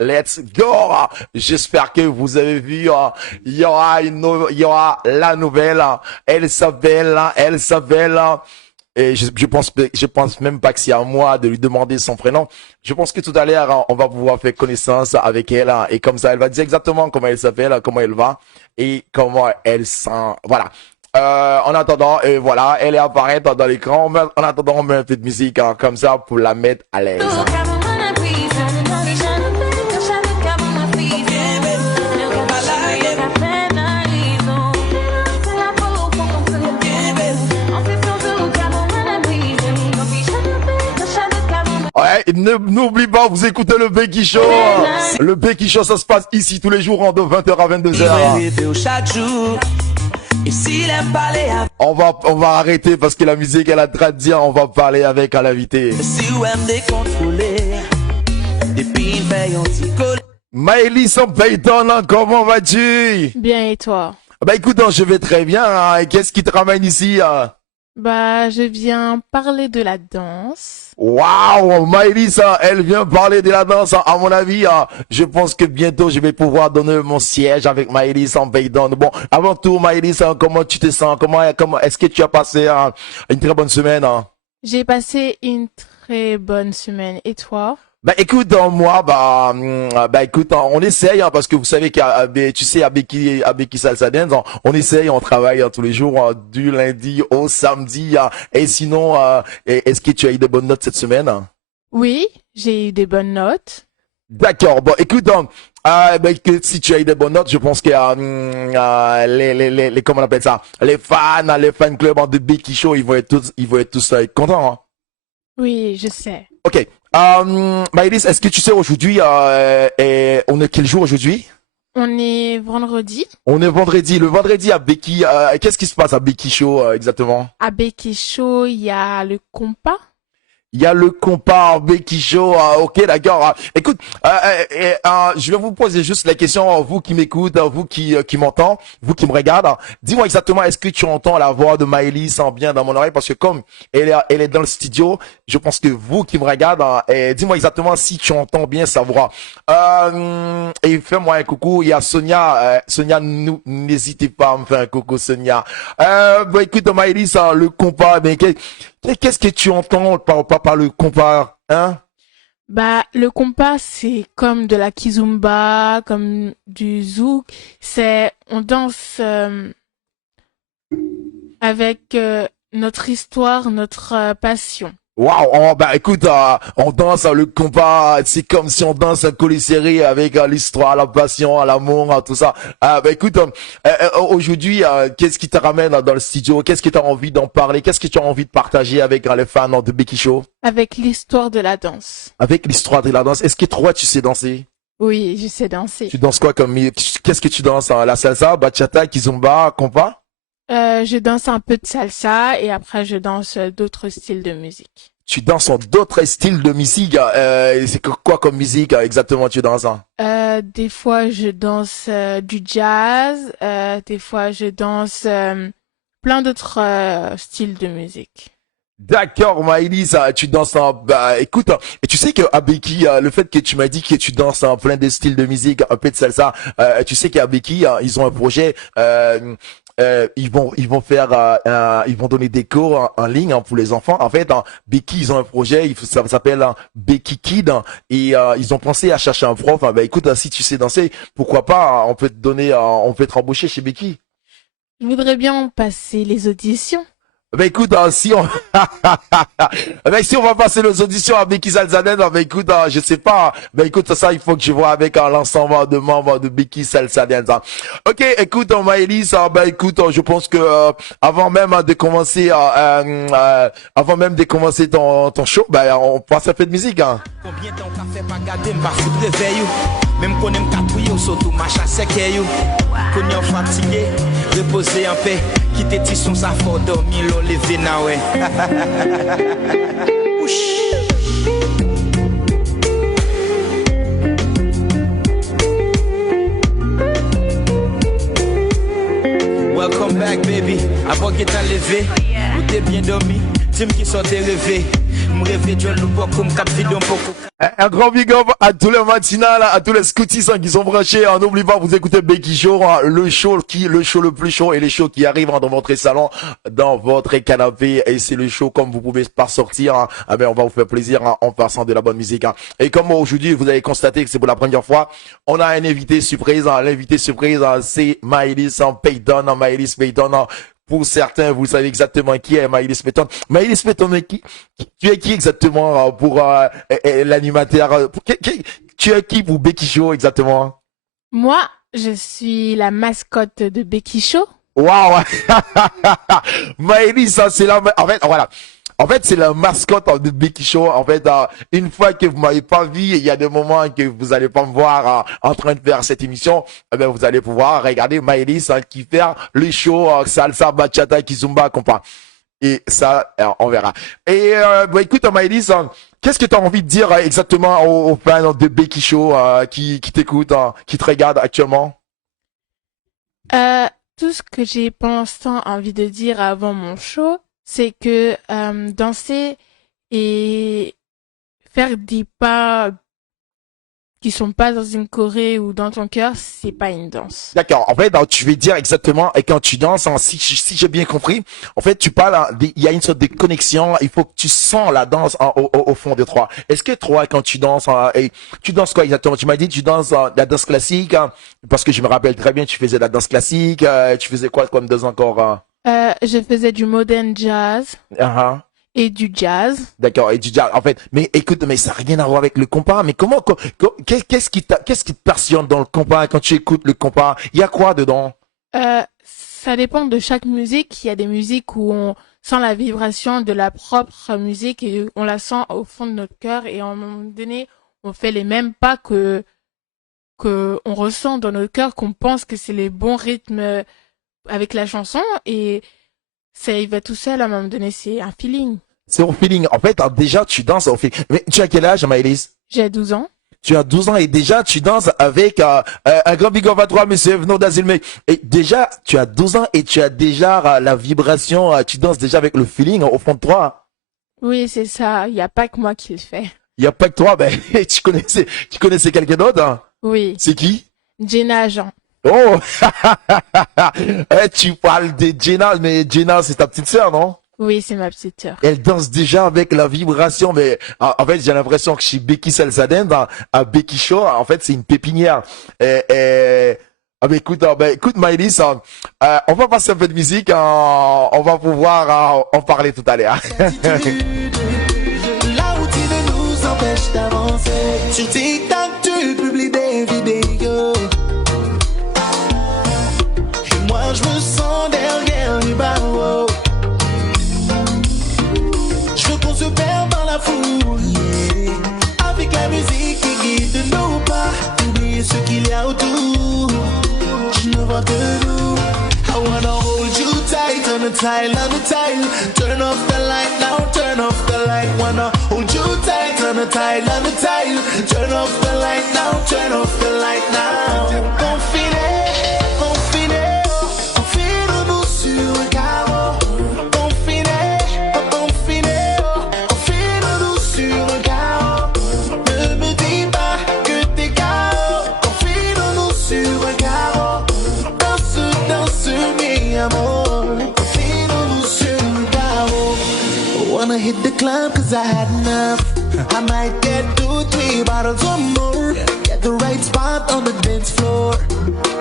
Let's go! J'espère que vous avez vu, il y aura la nouvelle, elle s'appelle, et je pense même pas que c'est à moi de lui demander son prénom. Je pense que tout à l'heure, on va pouvoir faire connaissance avec elle, et comme ça, elle va dire exactement comment elle s'appelle, comment elle va, et comment elle sent, voilà. En attendant, voilà, elle est apparaître dans l'écran. En attendant, on met un peu de musique, comme ça, pour la mettre à l'aise. Ouais, n'oublie pas, vous écoutez le Becky Show. Le Becky Show, ça se passe ici tous les jours, de 20h à 22h. On va arrêter parce que la musique, elle a le droit de dire, on va parler avec l'invité. Maëlys Payton, comment vas-tu? Bien, et toi? Bah écoute, je vais très bien. Qu'est-ce qui te ramène ici? Bah, je viens parler de la danse. Waouh, Maëlys, elle vient parler de la danse. À mon avis, je pense que bientôt je vais pouvoir donner mon siège avec Maëlys Payton. Bon, avant tout, Maëlys, comment tu te sens? Comment est-ce que tu as passé une très bonne semaine? J'ai passé une très bonne semaine. Et toi? Bah écoute, moi, écoute, on essaye, parce que vous savez tu sais, à Becky Salsa Dance, on essaye, on travaille tous les jours, du lundi au samedi. Et sinon, est-ce que tu as eu de bonnes notes cette semaine? Oui, j'ai eu des bonnes notes. D'accord. Bon, écoute, si tu as eu des bonnes notes, je pense que les comment on appelle ça, les fan clubs de Becky Show, ils vont être tous contents. Hein? Oui, je sais. Ok. Maëlys, est-ce que tu sais aujourd'hui, on est quel jour aujourd'hui? On est vendredi. On est vendredi. Le vendredi à Becky, qu'est-ce qui se passe à Becky Show exactement? À Becky Show, il y a le compas. Il y a le compas Becky Show. Ok, d'accord. Écoute, je vais vous poser juste la question, vous qui m'écoutez, vous qui m'entendez, vous qui me regardez. Dis-moi exactement, est-ce que tu entends la voix de Maëlys bien dans mon oreille? Parce que comme elle est dans le studio, je pense que vous qui me regardez, dis-moi exactement si tu entends bien sa voix. Et fais-moi un coucou. Il y a Sonia. Sonia, n'hésitez pas à me faire un coucou, Sonia. Écoute, Maëlys, le compas, mais qu'est-ce que tu entends par le compas, hein? Bah, le compas, c'est comme de la kizomba, comme du zouk. On danse avec notre histoire, notre passion. Waouh, écoute, on danse le compas, c'est comme si on danse un colissérie avec l'histoire, la passion, l'amour, tout ça. Écoute, aujourd'hui, qu'est-ce qui te ramène dans le studio? Qu'est-ce que tu as envie d'en parler? Qu'est-ce que tu as envie de partager avec les fans de Becky Show? Avec l'histoire de la danse. Avec l'histoire de la danse. Est-ce que toi, tu sais danser? Oui, je sais danser. Tu danses quoi qu'est-ce que tu danses? La salsa, bachata, kizomba, compas? Je danse un peu de salsa et après je danse d'autres styles de musique. Tu danses d'autres styles de musique. C'est quoi comme musique exactement tu danses? Des fois je danse du jazz, des fois je danse plein d'autres styles de musique. D'accord, Maëlys, tu danses écoute, et tu sais que à Becky, le fait que tu m'as dit que tu danses plein de styles de musique, un peu de salsa, tu sais qu'à Becky, ils ont un projet, ils vont faire, ils vont donner des cours en ligne pour les enfants. En fait, Becky, ils ont un projet, ça s'appelle Becky Kid, et ils ont pensé à chercher un prof. Écoute, si tu sais danser, pourquoi pas, on peut te embaucher chez Becky. Je voudrais bien passer les auditions. Écoute, si on va passer les auditions à Becky Salsa Dance, écoute, je sais pas, écoute, ça, il faut que je vois avec l'ensemble de membres de Becky Salsa Dance. Ok, écoute, Maëlys, écoute, je pense que avant même de commencer ton show, on passe un peu de musique. Combien de temps qu'a fait pas garder m'pa foutre réveil même qu'on aime catouiller surtout marche à sec yo qu'on y fatigué reposer en paix quitter tisson ça fort dormir l'on lever na ouais. Welcome back baby, avant qu'il t'a levé, ou t'es bien dormi, Tim qui sortait rêvé. M'rêve de le bois comme cap vidéo un peu. Un grand big up à tous les matinales, à tous les scoutis qui sont branchés. N'oubliez pas, vous écoutez Becky Show, le show le plus chaud et les shows qui arrivent dans votre salon, dans votre canapé. Et c'est le show comme vous pouvez pas sortir. On va vous faire plaisir en passant de la bonne musique. Et comme aujourd'hui, vous avez constaté que c'est pour la première fois, on a un invité surprise. L'invité surprise, c'est Maëlys Payton. Maëlys Payton. Pour certains, vous savez exactement qui est Maëlys Payton. Maëlys Payton, tu es qui exactement pour l'animateur? Tu es qui pour Becky Show exactement? Moi, je suis la mascotte de Becky Show. Waouh. Maëlys, c'est la... En fait, voilà. En fait, c'est la mascotte de Becky Show. En fait, une fois que vous m'avez pas vu, il y a des moments que vous allez pas me voir en train de faire cette émission. Vous allez pouvoir regarder Maëlys qui fait le show salsa, bachata, kizomba, compas. Et ça, on verra. Et écoute, Maëlys, qu'est-ce que tu as envie de dire exactement aux fans de Becky Show qui t'écoutent, qui te regardent actuellement? Tout ce que j'ai pour l'instant envie de dire avant mon show, c'est que danser et faire des pas qui sont pas dans une choré ou dans ton cœur, c'est pas une danse. D'accord. En fait, tu veux dire exactement, et quand tu danses, si j'ai bien compris, en fait, tu parles, il y a une sorte de connexion, il faut que tu sens la danse au fond de toi. Est-ce que toi, quand tu danses, et tu danses quoi exactement? Tu m'as dit, tu danses la danse classique, parce que je me rappelle très bien, tu faisais de la danse classique, tu faisais quoi comme danse encore? Je faisais du modern jazz Uh-huh. et du jazz. D'accord, et du jazz. En fait, mais écoute, mais ça n'a rien à voir avec le compas. Mais qu'est-ce qui te passionne dans le compas quand tu écoutes le compas? Il y a quoi dedans? Ça dépend de chaque musique. Il y a des musiques où on sent la vibration de la propre musique et on la sent au fond de notre cœur et à un moment donné, on fait les mêmes pas que on ressent dans notre cœur, qu'on pense que c'est les bons rythmes avec la chanson et ça y va tout seul à un moment donné, c'est un feeling. C'est au feeling. En fait, déjà, tu danses au feeling. Mais tu as quel âge, Maëlys? J'ai 12 ans. Tu as 12 ans et déjà, tu danses avec un grand big up à toi, monsieur Venons d'Azilme. Et déjà, tu as 12 ans et tu as déjà la vibration, tu danses déjà avec le feeling au fond de toi. Oui, c'est ça. Il n'y a pas que moi qui le fais. Il n'y a pas que toi, ben, tu connaissais quelqu'un d'autre, hein? Oui. C'est qui? Jenna Jean. Oh, tu parles de Jenna, mais Jenna, c'est ta petite sœur, non? Oui, c'est ma petite sœur. Elle danse déjà avec la vibration, mais en fait, j'ai l'impression que chez Becky Salsaden, à Becky Show, en fait, c'est une pépinière. Écoute, Maëlys, on va passer un peu de musique, on va pouvoir en parler tout à l'heure. La routine nous empêche d'avancer. Sur TikTok, tu publies des vidéos. Et moi, je me sens derrière les barreaux. Je veux qu'on se perde dans la foule. Yeah. Avec la musique qui guide nos pas. Oublier ce qu'il y a autour. Je ne vois que nous. I wanna hold you tight on the tile, on the tile. Turn off the light now, turn off the light. Wanna hold you tight on the tile, on the tile. Turn off the light now, turn off the light now. Confiné, confiné, confine-nous sur un carreau. Confiné, confiné, confine-nous sur un carreau. Ne me dis pas que t'es KO. Confine-nous sur un carreau. Danse, mi amor. Confine-nous sur un carreau. Wanna hit the club cause I had enough. I might get 2-3 bottles or more. Get the right spot on the dance floor.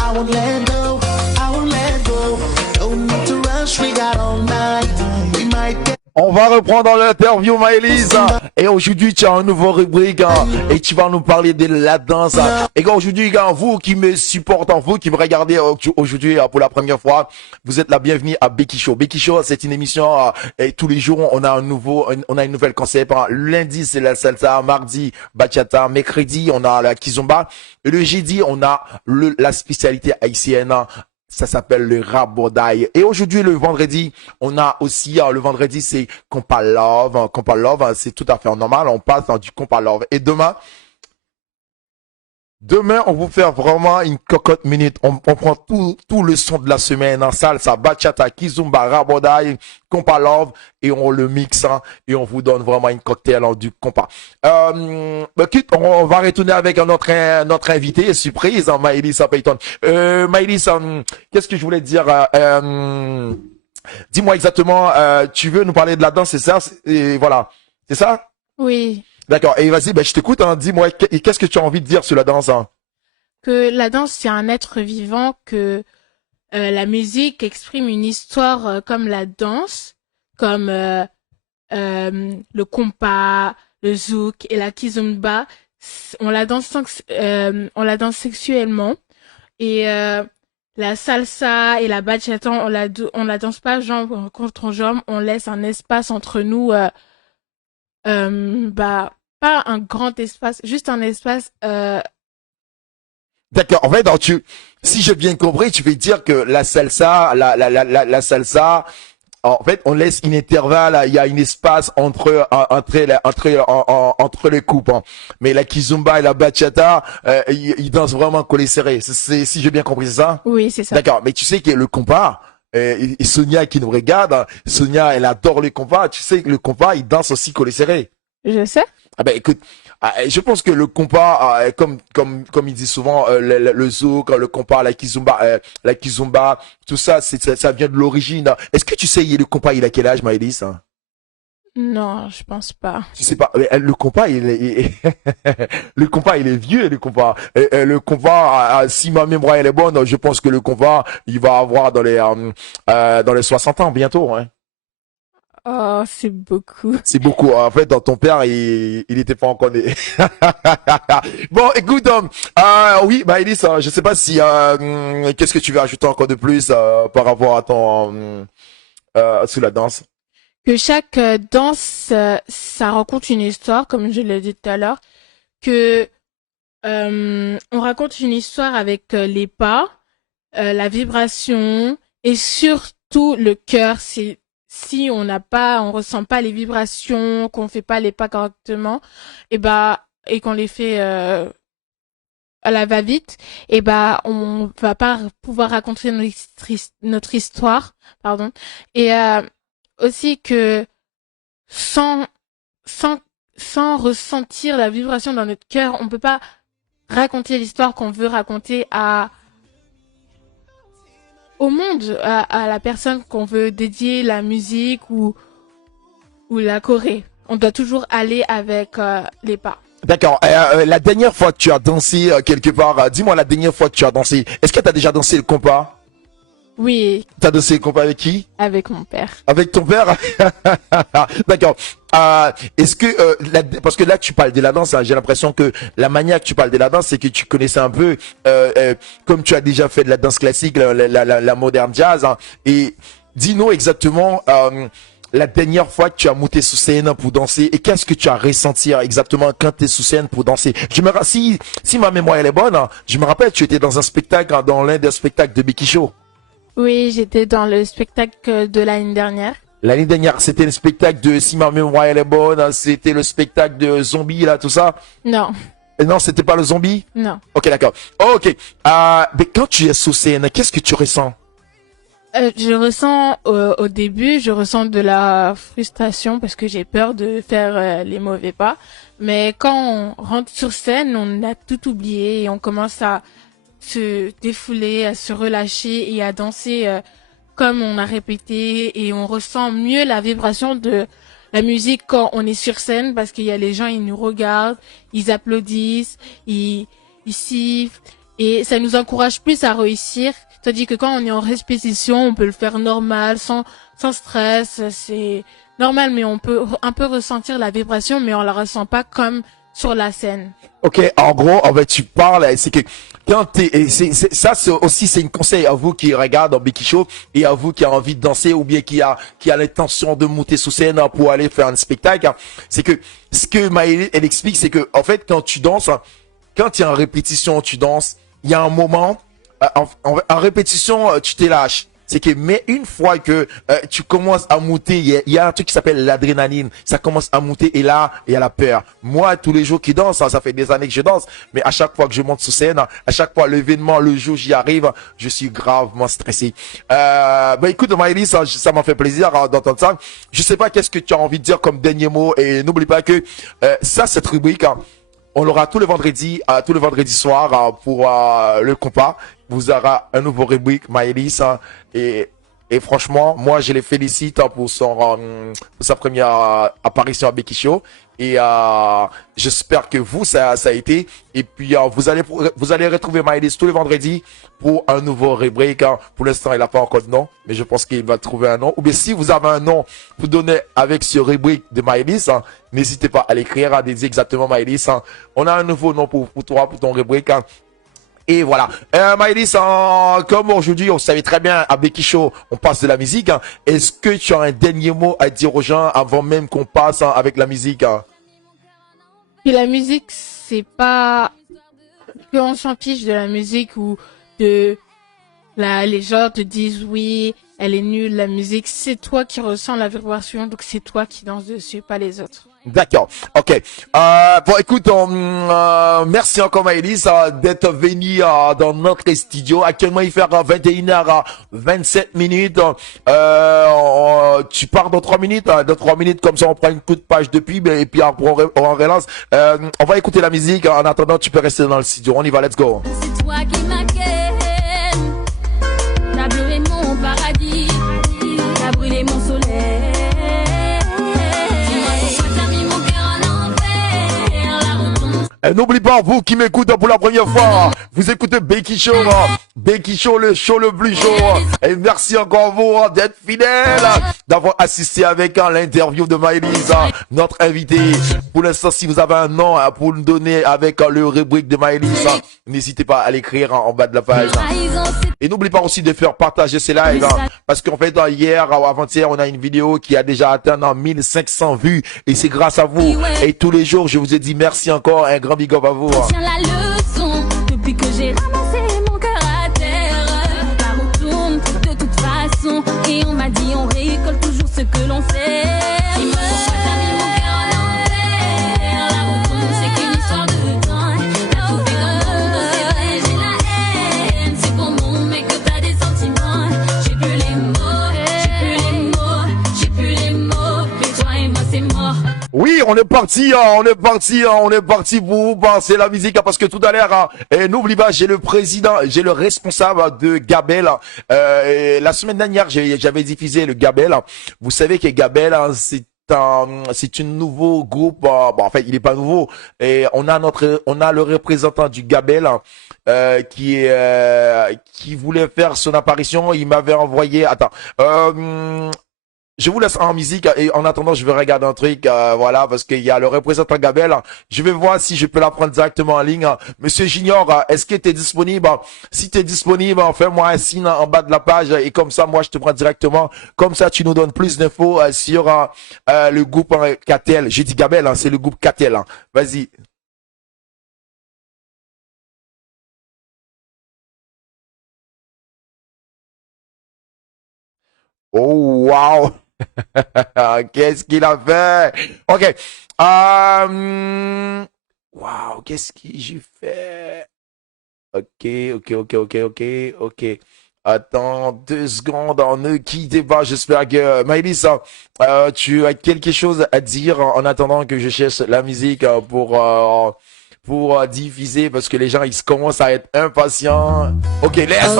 I won't let go, I won't let go. No need to rush, we got all night. We might get. On va reprendre l'interview, Maëlys. Et aujourd'hui, tu as un nouveau rubrique, et tu vas nous parler de la danse. Et aujourd'hui, vous qui me supportez, vous qui me regardez aujourd'hui pour la première fois, vous êtes la bienvenue à Becky Show. Becky Show, c'est une émission, et tous les jours, on a une nouvelle concept. Lundi, c'est la salsa. Mardi, bachata. Mercredi, on a la kizomba. Et le jeudi, on a la spécialité haïtienne. Ça s'appelle le rabodaï. Et aujourd'hui, le vendredi, on a aussi, le vendredi, c'est compa love. Compa love, c'est tout à fait normal. On passe dans du compa love. Et demain, Demain, on vous fait vraiment une cocotte minute. On prend tout le son de la semaine en salsa, bachata, kizomba, rabodai, compa love et on le mixe hein, et on vous donne vraiment une cocktail du compas. Écoute, on va retourner avec notre invité surprise, hein, Maëlys Payton. Maëlys, qu'est-ce que je voulais te dire? Dis-moi exactement, tu veux nous parler de la danse, c'est ça? Et voilà, c'est ça? Oui. D'accord. Et vas-y, je t'écoute. Hein. Dis-moi, qu'est-ce que tu as envie de dire sur la danse hein? Que la danse, c'est un être vivant, que la musique exprime une histoire comme la danse, comme le compas, le zouk et la kizomba. On la danse on la danse sexuellement. Et la salsa et la bachata, on la danse pas jambe contre jambe, on laisse un espace entre nous. Pas un grand espace, juste un espace. D'accord. En fait, donc, si j'ai bien compris, tu veux dire que la salsa, la salsa, en fait, on laisse un intervalle, il y a un espace entre les coupes. Hein. Mais la kizomba et la bachata, ils dansent vraiment collés serrés. Si j'ai bien compris, c'est ça? Oui, c'est ça. D'accord. Mais tu sais que le compas, et Sonia qui nous regarde, hein, Sonia, elle adore le compas. Tu sais que le compas, il danse aussi collés serrés. Je sais. Ah ben écoute, je pense que le compas, comme il dit souvent, le zouk, le compas, la kizomba, tout ça, ça vient de l'origine. Est-ce que tu sais, le compas, il a quel âge, Maëlys? Non, je pense pas. Tu sais pas, le compas, le compas, il est vieux, le compas. Le compas, si ma mémoire elle est bonne, je pense que le compas, il va avoir dans les 60 ans bientôt, hein. Oh, c'est beaucoup. C'est beaucoup. En fait, dans ton père, il était pas encore né. Bon, écoute, oui, Maëlys, je sais pas si qu'est-ce que tu veux ajouter encore de plus par rapport à ton sur la danse. Que chaque danse, ça raconte une histoire, comme je l'ai dit tout à l'heure. Que on raconte une histoire avec les pas, la vibration et surtout le cœur. C'est si on ressent pas les vibrations, qu'on fait pas les pas correctement, et qu'on les fait à la va-vite, on va pas pouvoir raconter notre histoire, pardon. Et aussi que sans ressentir la vibration dans notre cœur, on peut pas raconter l'histoire qu'on veut raconter au monde, à la personne qu'on veut dédier la musique ou la choré. On doit toujours aller avec les pas. D'accord. La dernière fois que tu as dansé quelque part, dis-moi la dernière fois que tu as dansé. Est-ce que tu as déjà dansé le compas? Oui. T'as dansé le compas avec qui? Avec mon père. Avec ton père? D'accord. Est-ce que parce que là tu parles de la danse, hein, j'ai l'impression que la manière que tu parles de la danse, c'est que tu connaissais un peu, comme tu as déjà fait de la danse classique, la moderne jazz. Hein, et dis-nous exactement la dernière fois que tu as monté sous scène pour danser et qu'est-ce que tu as ressenti exactement quand tu es sous scène pour danser. Si ma mémoire elle est bonne, hein, je me rappelle tu étais dans un spectacle, dans l'un des spectacles de Becky Show. Oui, j'étais dans le spectacle de l'année dernière. L'année dernière, c'était le spectacle de, si ma mémoire elle est bonne, c'était le spectacle de Zombie, là, tout ça? Non. Non, c'était pas le Zombie? Non. Ok, d'accord. Ok. Mais quand tu es sous scène, qu'est-ce que tu ressens? Je ressens, au début, je ressens de la frustration parce que j'ai peur de faire les mauvais pas. Mais quand on rentre sur scène, on a tout oublié et on commence à se défouler, à se relâcher et à danser comme on a répété et on ressent mieux la vibration de la musique quand on est sur scène parce qu'il y a les gens, ils nous regardent, ils applaudissent, ils sifflent et ça nous encourage plus à réussir. Tandis que quand on est en répétition, on peut le faire normal, sans stress, c'est normal, mais on peut un peu ressentir la vibration, mais on la ressent pas comme sur la scène. Ok, en gros, en fait, tu parles, c'est que quand c'est aussi, c'est une conseil à vous qui regardent en Becky Show et à vous qui a envie de danser ou bien qui a l'intention de monter sous scène pour aller faire un spectacle. C'est que, ce que Maëlys, elle explique, c'est que, en fait, quand tu danses, quand tu es en répétition, tu danses, il y a un moment, en répétition, tu te lâches. c'est que mais une fois que tu commences à monter, il y a un truc qui s'appelle l'adrénaline, ça commence à monter et là il y a la peur. Moi tous les jours qui danse, ça fait des années que je danse, mais à chaque fois que je monte sur scène, à chaque fois l'événement, le jour j'y arrive, je suis gravement stressé. Écoute Maëlys, ça m'a fait plaisir d'entendre ça. Je sais pas qu'est-ce que tu as envie de dire comme dernier mot et n'oublie pas que cette rubrique on l'aura tous les vendredis soir pour le compas. Vous aurez un nouveau rubrique Maëlys et franchement, moi je les félicite pour sa première apparition à Becky Show et j'espère que vous ça a été et puis vous allez retrouver Maëlys tous les vendredis pour un nouveau rubrique. Pour l'instant, il n'a pas encore de nom, mais je pense qu'il va trouver un nom. Ou bien si vous avez un nom pour donner avec ce rubrique de Maëlys, n'hésitez pas à l'écrire, à dire exactement Maëlys. On a un nouveau nom pour toi, pour ton rubrique. Et voilà. Maëlys, comme aujourd'hui, on savait très bien, à Becky Show, on passe de la musique. Est-ce que tu as un dernier mot à dire aux gens avant même qu'on passe avec la musique? Et la musique, c'est pas qu'on s'en fiche de la musique ou de les gens te disent oui, elle est nulle, la musique. C'est toi qui ressens la vibration, donc c'est toi qui danses dessus, pas les autres. D'accord, ok. Bon, écoute, merci encore Maëlys d'être venu dans notre studio. Actuellement, il fait 21h27. Tu pars dans 3 minutes. Dans 3 minutes, comme ça, on prend une toute page de pub et puis après, on relance. On va écouter la musique. En attendant, tu peux rester dans le studio. On y va, let's go. C'est toi qui m'inquiète. T'as bleué mon paradis. T'as brûlé mon soleil. N'oublie pas, vous qui m'écoutez pour la première fois, vous écoutez Becky Show, Becky Show, le show le plus chaud. Et merci encore vous d'être fidèles, d'avoir assisté avec l'interview de Maëlys, notre invité. Pour l'instant, si vous avez un nom pour nous donner avec le rubrique de Maëlys, n'hésitez pas à l'écrire en bas de la page. Et n'oublie pas aussi de faire partager ces lives, parce qu'en fait, hier ou avant-hier, on a une vidéo qui a déjà atteint 1500 vues, et c'est grâce à vous. Et tous les jours, je vous ai dit merci encore, un grand big up à vous. Tiens la leçon, depuis que j'ai ramassé mon cœur à terre. La roue tourne de toute façon, et on m'a dit on récolte toujours ce que l'on sait. Dis-moi pourquoi t'as mis mon cœur à l'envers. La roue tourne, c'est qu'une histoire de temps. T'as tout fait comme bon, c'est vrai, j'ai la haine. C'est pour mon mec que t'as des sentiments. J'ai plus les mots, j'ai plus les mots. Mais toi et moi c'est mort. Oui, on est parti pour vous passer la musique, parce que tout à l'heure, et n'oublie pas, j'ai le responsable de Gabel. La semaine dernière, j'avais diffusé le Gabel. Vous savez que Gabel, c'est un nouveau groupe. Bon, en fait, il est pas nouveau. Et on a le représentant du Gabel qui voulait faire son apparition. Il m'avait envoyé. Attends. Je vous laisse en musique et en attendant, je vais regarder un truc, voilà, parce qu'il y a le représentant Gabel. Je vais voir si je peux la prendre directement en ligne. Monsieur Junior, est-ce que tu es disponible? Si tu es disponible, fais-moi un signe en bas de la page et comme ça, moi, je te prends directement. Comme ça, tu nous donnes plus d'infos sur le groupe Catel. J'ai dit Gabel, c'est le groupe Catel. Vas-y. Oh, wow! Qu'est-ce qu'il a fait? Ok. Wow, qu'est-ce que j'ai fait? Ok. Attends 2 secondes, ne quittez pas. J'espère que Maëlys, tu as quelque chose à dire en attendant que je cherche la musique pour diffuser, parce que les gens ils commencent à être impatients. Ok, let's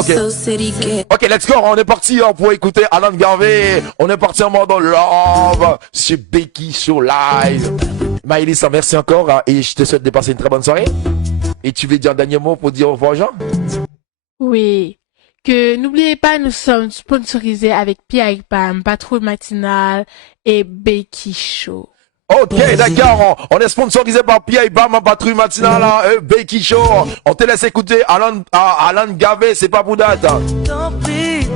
go. On est parti pour écouter Alan Garvey. On est parti en mode love sur Becky Show Live. Maëlys, merci encore et je te souhaite de passer une très bonne soirée. Et tu veux dire un dernier mot pour dire au revoir aux gens? Oui. Que n'oubliez pas, nous sommes sponsorisés avec P.I. Bam, Patrouille Matinale et Becky Show. Ok, d'accord, on est sponsorisé par P.I. Bam, Patrouille Matinale, Becky Show. On te laisse écouter Alan Garvey, c'est pas pour date. Tant pis.